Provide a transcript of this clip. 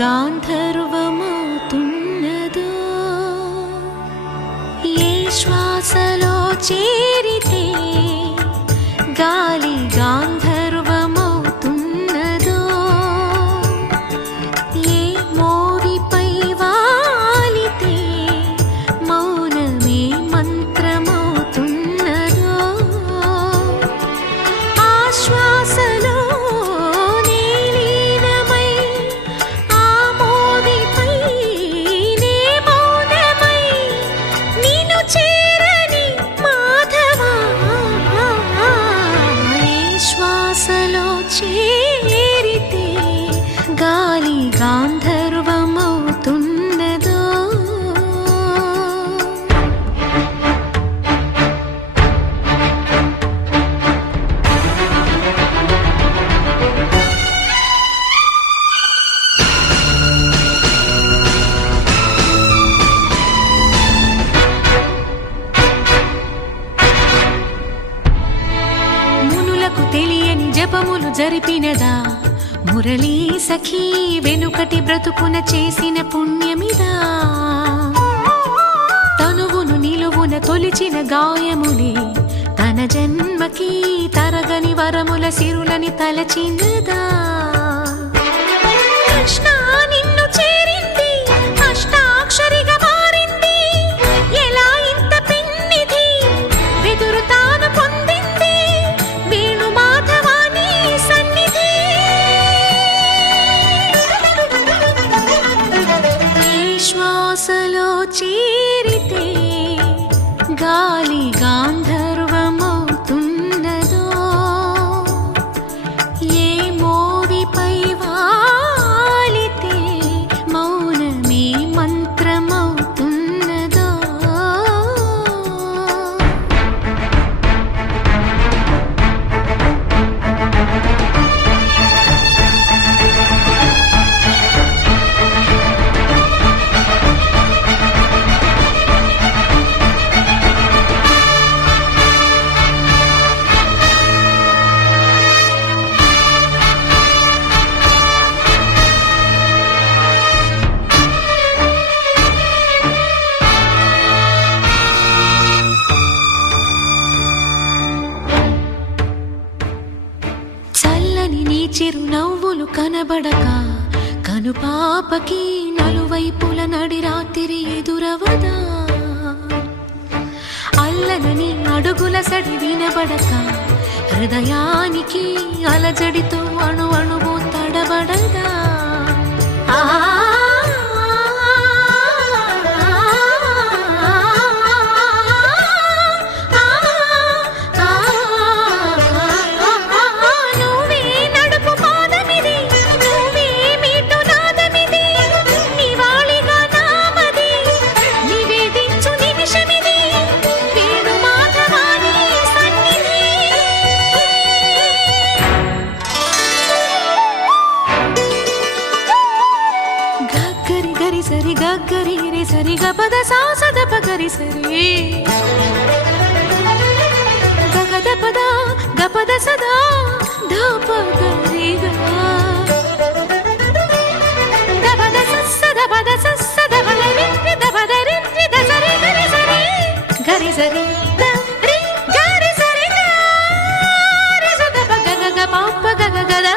గాంధర్వమవుతున్నదో. ఏ శ్వాసలో చేరి చేరితే గాలి గాంధర్వమవుతున్నదో జపములు జరిపినదా? మురళీ సఖీ వెనుకటి బ్రతుకున చేసిన పుణ్యమిదా? తనువును నిలువున తొలిచిన గాయములే తన జన్మకి తరగని వరముల సిరులని తలచినదా? కృష్ణ का నీ చిరునవ్వులు కనబడక కనుపాపకి నలువైపుల నడి రాత్రి ఎదురవదా? అల్లనని అడుగుల సడి వినబడక హృదయానికి అలజడితో అణు అణువు తడబడదా? నిగపద సాసద పగరి సరి. గగద పద గపద సదా ధప గరి గబద సస్సద పద సస్సద పగరి దబదరి దసరి గరి సరి గరి సరి గరి సరి గరి సద పగ గగ పాప గగ గద